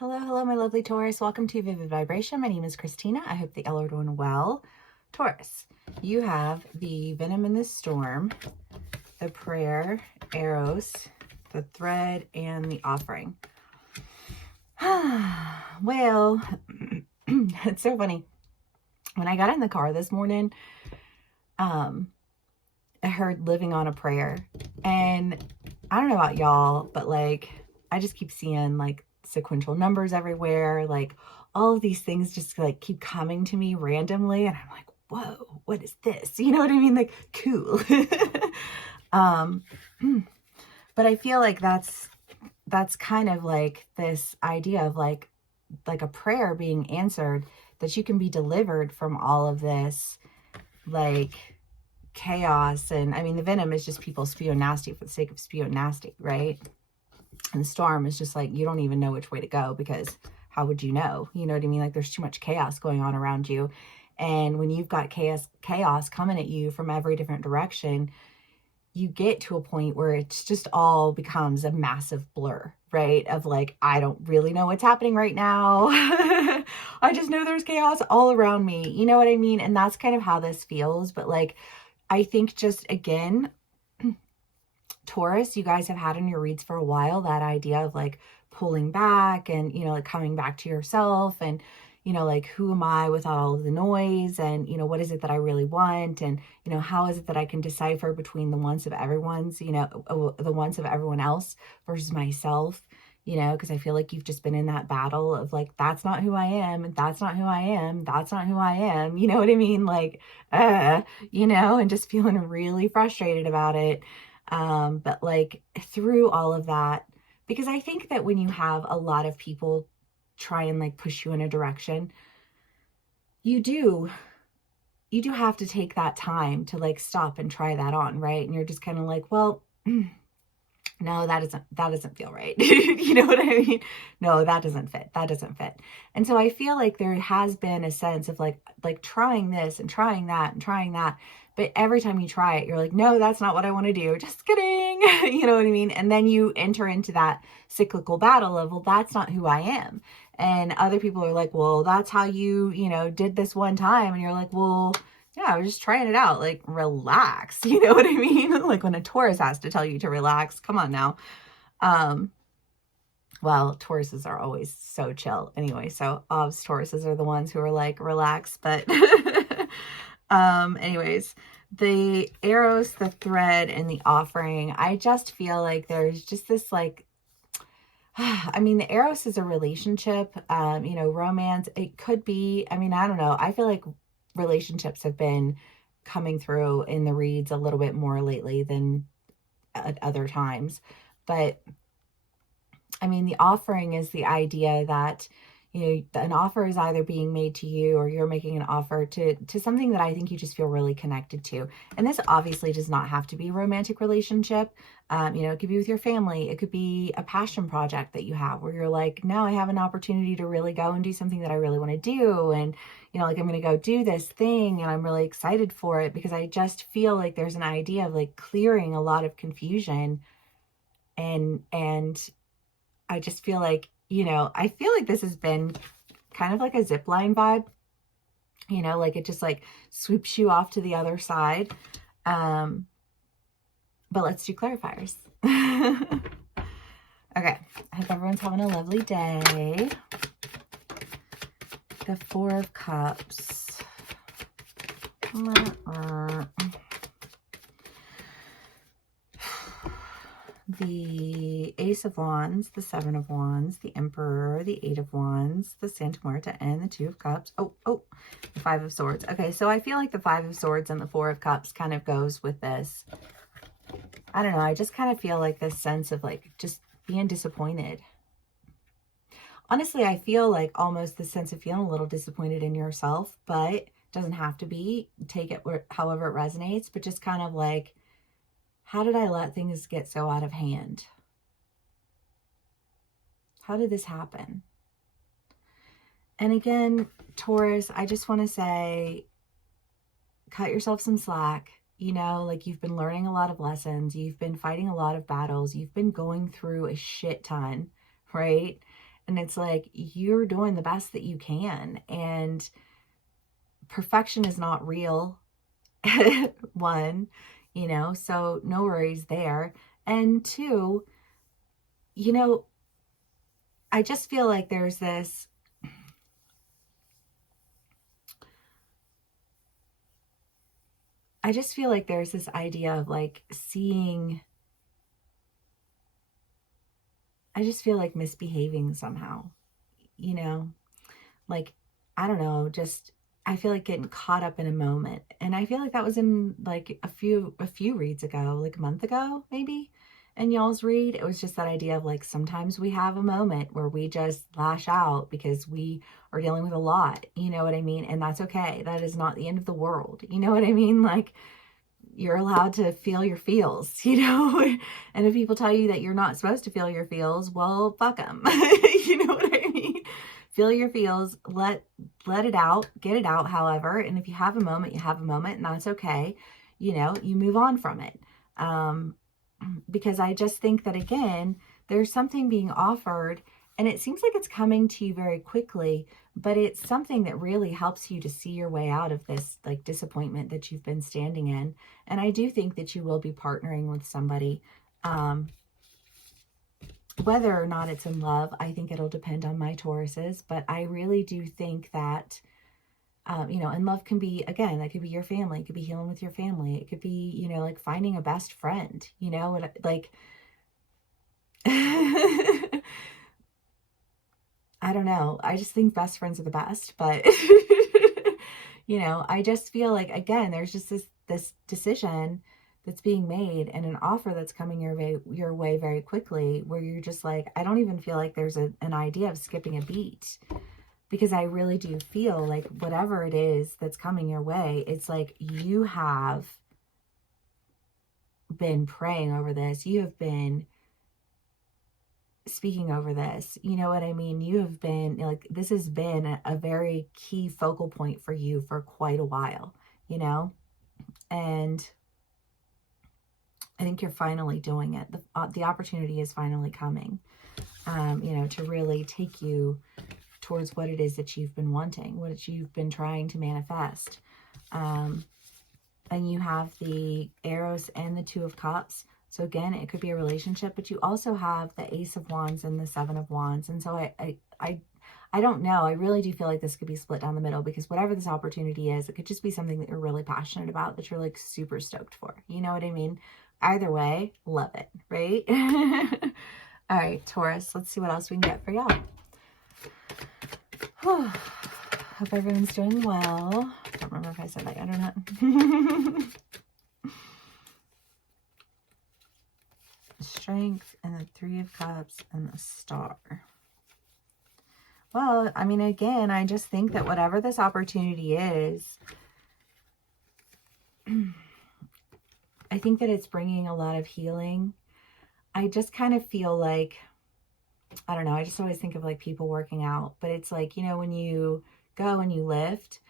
Hello, hello, my lovely Taurus. Welcome to Vivid Vibration. My name is Christina. I hope that y'all are doing well. Taurus, you have the venom in the storm, the prayer, arrows, the thread, and the offering. Well, it's so funny. When I got in the car this morning, I heard living on a prayer. And I don't know about y'all, but like, I just keep seeing like sequential numbers everywhere. Like all of these things just like keep coming to me randomly. And I'm like, whoa, what is this? You know what I mean? Like, cool. But I feel like that's kind of like this idea of like a prayer being answered, that you can be delivered from all of this like chaos. And I mean, the venom is just people spewing nasty for the sake of spewing nasty, right? And the storm is just like, you don't even know which way to go, because how would you know? You know what I mean? Like there's too much chaos going on around you. And when you've got chaos coming at you from every different direction, you get to a point where it's just all becomes a massive blur, right? Of like, I don't really know what's happening right now. I just know there's chaos all around me. You know what I mean? And that's kind of how this feels. But like, I think just again, Taurus, you guys have had in your reads for a while that idea of like pulling back and, you know, like coming back to yourself and, you know, like, who am I without all of the noise? And, you know, what is it that I really want? And, you know, how is it that I can decipher between the wants of everyone's, you know, the wants of everyone else versus myself, you know, because I feel like you've just been in that battle of like, that's not who I am. And that's not who I am. That's not who I am. You know what I mean? Like, you know, and just feeling really frustrated about it. But like through all of that, because I think that when you have a lot of people try and like push you in a direction, you do have to take that time to like stop and try that on, right? And you're just kind of like, well, no, that doesn't feel right. You know what I mean? No, that doesn't fit. That doesn't fit. And so I feel like there has been a sense of like trying this and trying that and trying that. But every time you try it, you're like, no, that's not what I want to do. Just kidding. You know what I mean? And then you enter into that cyclical battle of, well, that's not who I am. And other people are like, well, that's how you know, did this one time. And you're like, well, yeah, I was just trying it out. Like, relax. You know what I mean? Like when a Taurus has to tell you to relax. Come on now. Well, Tauruses are always so chill anyway. So Tauruses are the ones who are like, relax. But anyways, the arrows, the thread, and the offering, I just feel like there's just this like, I mean, the Eros is a relationship, you know, romance. It could be, I mean, I don't know. I feel like relationships have been coming through in the reads a little bit more lately than at other times. But I mean, the offering is the idea that, you know, an offer is either being made to you or you're making an offer to something that I think you just feel really connected to. And this obviously does not have to be a romantic relationship. You know, it could be with your family. It could be a passion project that you have where you're like, now I have an opportunity to really go and do something that I really want to do. And, you know, like I'm going to go do this thing and I'm really excited for it, because I just feel like there's an idea of like clearing a lot of confusion. And I just feel like, you know, I feel like this has been kind of like a zip line vibe, you know, like it just like swoops you off to the other side. But let's do clarifiers. Okay. I hope everyone's having a lovely day. The Four of Cups. The Ace of Wands, the Seven of Wands, the Emperor, the Eight of Wands, the Santa Muerta, and the Two of Cups. Oh, the Five of Swords. Okay, so I feel like the Five of Swords and the Four of Cups kind of goes with this. I don't know. I just kind of feel like this sense of like just being disappointed. Honestly, I feel like almost the sense of feeling a little disappointed in yourself, but it doesn't have to be. Take it however it resonates, but just kind of like, how did I let things get so out of hand? How did this happen? And again, Taurus, I just want to say, cut yourself some slack. You know, like you've been learning a lot of lessons. You've been fighting a lot of battles. You've been going through a shit ton, right? And it's like, you're doing the best that you can. And perfection is not real. One, you know, so no worries there. And two, you know, I just feel like there's this, idea of like seeing, I just feel like misbehaving somehow, you know, like, I don't know, just, I feel like getting caught up in a moment. And I feel like that was in like a few reads ago, like a month ago, maybe, in y'all's read. It was just that idea of like, sometimes we have a moment where we just lash out because we are dealing with a lot, you know what I mean? And that's okay. That is not the end of the world. You know what I mean? Like, you're allowed to feel your feels, you know? And if people tell you that you're not supposed to feel your feels, well, fuck them. You know what I mean? Feel your feels, let it out, get it out, however. And if you have a moment, you have a moment, and that's okay. You know, you move on from it. Because I just think that, again, there's something being offered, and it seems like it's coming to you very quickly, but it's something that really helps you to see your way out of this like disappointment that you've been standing in. And I do think that you will be partnering with somebody. Whether or not it's in love, I think it'll depend on my Tauruses, but I really do think that, you know, and love can be, again, that could be your family. It could be healing with your family. It could be, you know, like finding a best friend, you know, like, I don't know. I just think best friends are the best, but, you know, I just feel like, again, there's just this decision that's being made and an offer that's coming your way very quickly, where you're just like, I don't even feel like there's an idea of skipping a beat, because I really do feel like whatever it is that's coming your way, it's like you have been praying over this. You have been speaking over this. You know what I mean? You have been like, this has been a very key focal point for you for quite a while, you know? And I think you're finally doing it. The opportunity is finally coming, you know, to really take you towards what it is that you've been wanting, what you've been trying to manifest. And you have the Eros and the Two of Cups. So again, it could be a relationship, but you also have the Ace of Wands and the Seven of Wands. And so I don't know. I really do feel like this could be split down the middle, because whatever this opportunity is, it could just be something that you're really passionate about, that you're like super stoked for. You know what I mean? Either way, love it, right? All right, Taurus, let's see what else we can get for y'all. Hope everyone's doing well. I don't remember if I said that yet or not. Strength and the Three of Cups and the Star. Well, I mean, again, I just think that whatever this opportunity is, I think that it's bringing a lot of healing. I just kind of feel like, I don't know, I just always think of like people working out, but it's like, you know, when you go and you lift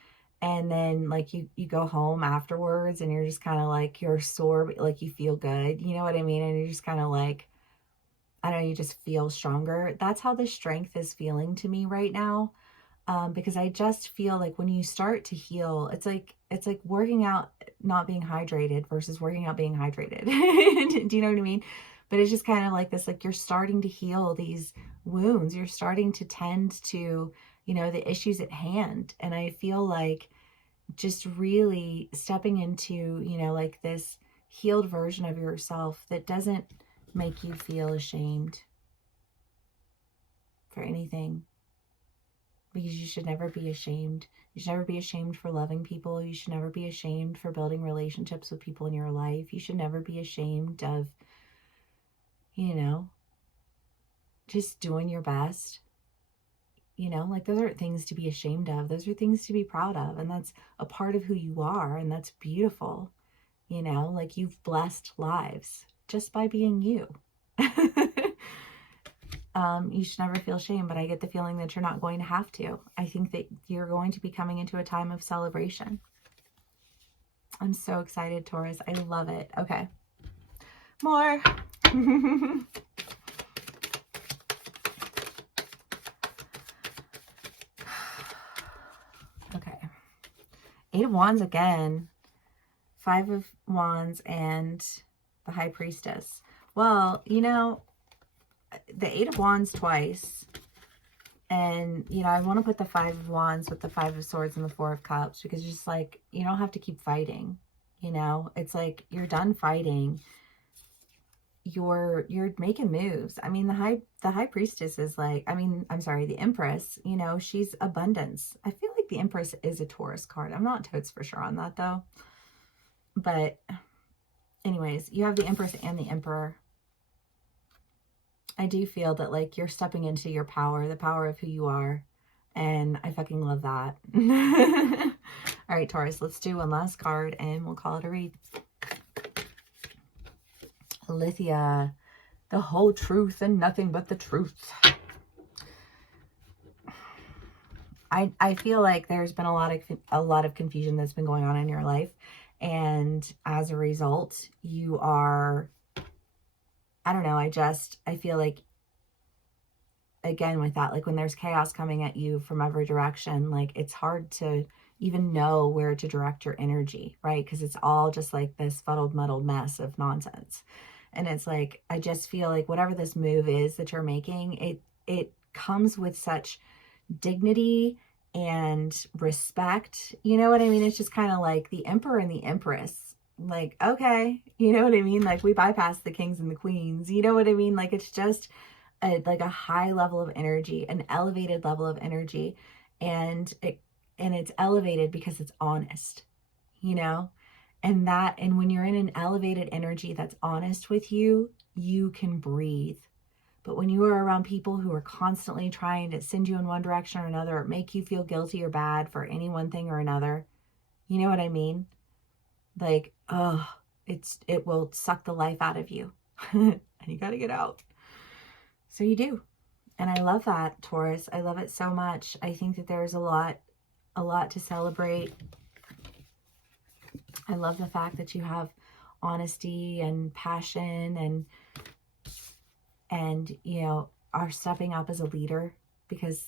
and then like you go home afterwards and you're just kind of like, you're sore, but like you feel good, you know what I mean? And you're just kind of like, I don't know, you just feel stronger. That's how the strength is feeling to me right now. Because I just feel like when you start to heal, it's like working out not being hydrated versus working out being hydrated. Do you know what I mean? But it's just kind of like this, like you're starting to heal these wounds. You're starting to tend to, you know, the issues at hand. And I feel like just really stepping into, you know, like this healed version of yourself that doesn't make you feel ashamed for anything. Because you should never be ashamed. You should never be ashamed for loving people. You should never be ashamed for building relationships with people in your life. You should never be ashamed of, you know, just doing your best. You know, like those aren't things to be ashamed of. Those are things to be proud of. And that's a part of who you are. And that's beautiful. You know, like you've blessed lives just by being you. You should never feel shame, but I get the feeling that you're not going to have to. I think that you're going to be coming into a time of celebration. I'm so excited, Taurus. I love it. Okay. More. Eight of Wands again. Five of Wands and the High Priestess. Well, you know, the Eight of Wands twice. And, you know, I want to put the Five of Wands with the Five of Swords and the Four of Cups, because just like, you don't have to keep fighting. You know, it's like you're done fighting. You're making moves. I mean, the high priestess is like, I mean, I'm sorry, the Empress, you know, she's abundance. I feel like the Empress is a Taurus card. I'm not totes for sure on that though. But anyways, you have the Empress and the Emperor. I do feel that like you're stepping into your power, the power of who you are. And I fucking love that. All right, Taurus, let's do one last card and we'll call it a read. Lithia, the whole truth and nothing but the truth. I feel like there's been a lot of confusion that's been going on in your life, and as a result, you are, I don't know, I feel like, again with that, like when there's chaos coming at you from every direction, like it's hard to even know where to direct your energy, right? Because it's all just like this fuddled muddled mess of nonsense. And it's like, I just feel like whatever this move is that you're making, it comes with such dignity and respect. You know what I mean? It's just kind of like the Emperor and the Empress. Like, okay, you know what I mean? Like we bypass the kings and the queens. You know what I mean? Like it's just like a high level of energy, an elevated level of energy, and it's elevated because it's honest, you know? And when you're in an elevated energy that's honest with you, you can breathe. But when you are around people who are constantly trying to send you in one direction or another, or make you feel guilty or bad for any one thing or another, you know what I mean? Like, oh, it will suck the life out of you. And you got to get out. So you do. And I love that, Taurus. I love it so much. I think that there's a lot to celebrate. I love the fact that you have honesty and passion and you know, are stepping up as a leader, because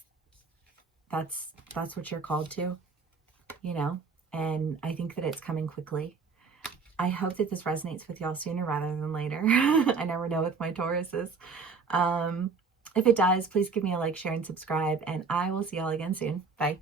that's what you're called to, you know, and I think that it's coming quickly. I hope that this resonates with y'all sooner rather than later. I never know with my Tauruses. If it does, please give me a like, share, and subscribe, and I will see y'all again soon. Bye.